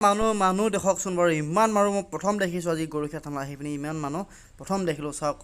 মানুহ দেখকচোন বাৰু ইমান মানুহ মই প্ৰথম দেখিছোঁ আজি গৰখীয়া থানা আহি পিনি ইমান মানুহ প্ৰথম দেখিলোঁ চাওক।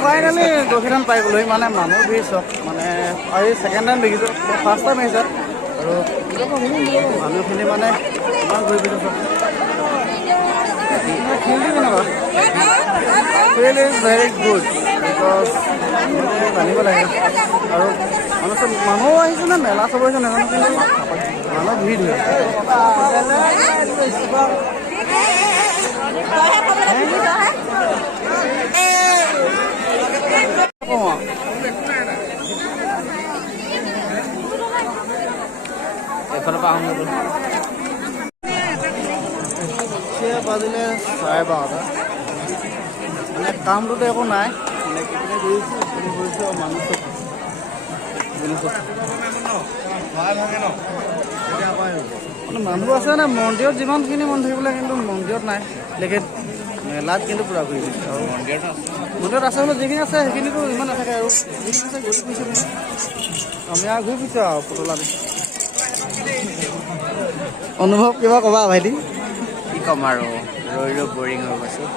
ফাইনেলি গৰখীয়াথান পাই গ'লোহি মানে মানুহ ভিৰ চব মানে আজি ছেকেণ্ড টাইম দেখিছোঁ ফাৰ্ষ্ট টাইম আহিছে আৰু মানুহখিনি মানে ইমান ঘূৰি ফুৰিছোঁ চব ফিল্ডটো কেনেকুৱা field is very good because জানিব লাগে আৰু মানুহ আহিছে নে মেলা চাব আহিছে নাজানো কিন্তু মানুহ ভিৰ ধৰে এফালৰ পৰা আহোঁ বাজিলে 12:30 মানে কামটোতো একো নাই মানে কৰিছোঁ আৰু মানুহ মানে মানুহ আছে নে মন্দিৰত যিমানখিনি মানুহ থাকিবলৈ কিন্তু মন্দিৰত নাই লেকিন মেলাত কিন্তু পূৰা ঘূৰি গৈছে আৰু মন্দিৰত আছে বোলে যিখিনি আছে সেইখিনিতো ইমান নাথাকে আৰু যিখিনি আছে ঘূৰি ফুৰিছোঁ কিন্তু আমি আৰু ঘূৰি ফুৰিছোঁ আৰু পুতলা অনুভৱ কিবা ক'বা ভাইটি কি ক'ম আৰু ৰৈ বৰিং হৈ গৈছোঁ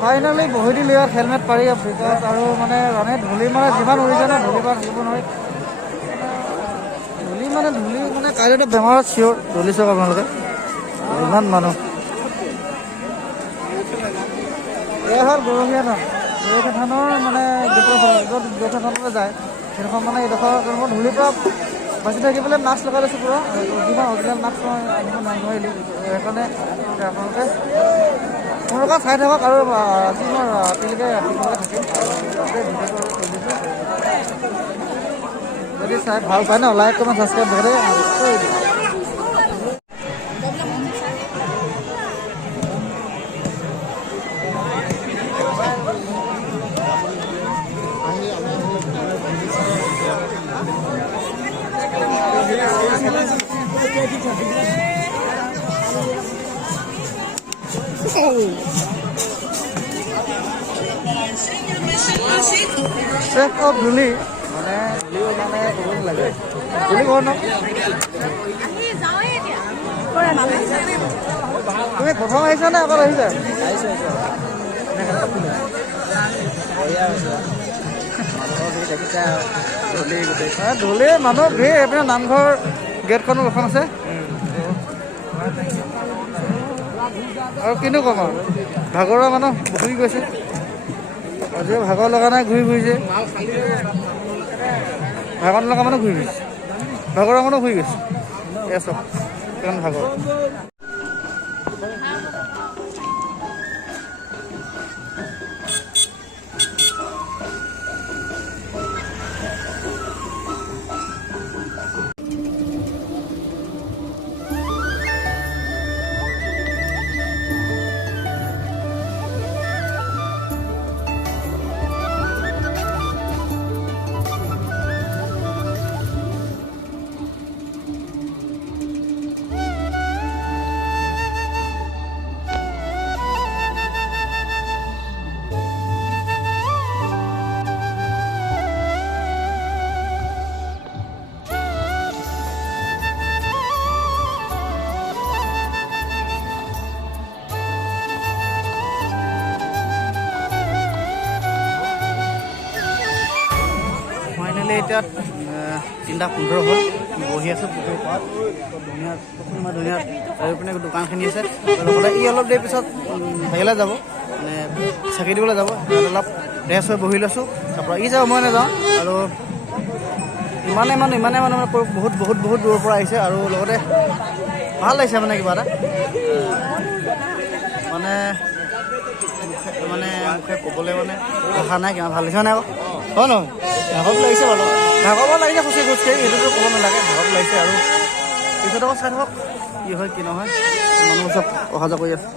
ফাইনেলি বহি দিলোঁ ইয়াত হেলমেট পাৰি ভিতৰত আৰু মানে জানে ধূলি মানে যিমান উৰিছে ন ধূলি পৰা থাকিব নোৱাৰি ধূলি মানে কাইলৈতো বেমাৰত চিয়'ৰ ধূলি চাওক আপোনালোকে ইমান মানুহ এয়া হ'ল গৰখীয়া থানৰ মানে গৰখীয়া থানলৈ যায় সেইডোখৰ মানে এইডোখৰ ধূলিৰ পৰা বাচি থাকিবলৈ মাস্ক লগাই লৈছোঁ পূৰা যিমান অৰিজিনেল মাস্ক মই আনিব নোৱাৰিলোঁ সেইকাৰণে আপোনালোকে চাই থাকক আৰু আজি মই ৰাতিলৈকে থাকিম যদি চাই ভাল পায় ন লাইক কমেণ্ট ছাবস্ক্ৰাইব কৰে চেফ অফ ধূলি মানে ক'ব নালাগে ধূলি ঘৰ ন তুমি প্ৰথম আহিছা নে অকল আহিছা ধূলি মানুহ ভিৰ এইপিনে নামঘৰ গেটখনো এখন আছে আৰু কিনো ক'ম আৰু ভাগৰুৱা মানুহ ঘূৰি গৈছে আজিও ভাগৰ লগা নাই ঘূৰি ফুৰিছে ভাগৰ লগা মানুহ ঘূৰি ফুৰিছে ভাগৰুৱা মানুহ ঘূৰি গৈছে এয়া চব কিমান ভাগৰ একচুৱেলি এতিয়া 3:15 হ'ল বহি আছোঁ পুখুৰী পাৰত ধুনীয়া ইমান ধুনীয়া চাৰিওপিনে দোকানখিনি আছে লগতে ই অলপ দেৰি পিছত হেৰিলৈ যাব মানে চাকি দিবলৈ যাব অলপ ৰেষ্ট হৈ বহি লৈছোঁ তাৰপৰা ই যাব মই নাযাওঁ আৰু ইমানে মানে বহুত দূৰৰ পৰা আহিছে আৰু লগতে ভাল লাগিছে মানে কিবা এটা মুখে ক'বলৈ মানে ভাষা নাই কিমান ভাল লাগিছে মানে আকৌ হয় নহয় ভাগৰ লাগিছে বাৰু ভাগৰ লাগিছে খোজকাঢ়ি সেইটোতো ক'ব নালাগে ভাগৰ লাগিছে আৰু পিছত আকৌ চাই থাকক কি হয় কি নহয় মানুহ চব অহা যোৱা কৰি আছে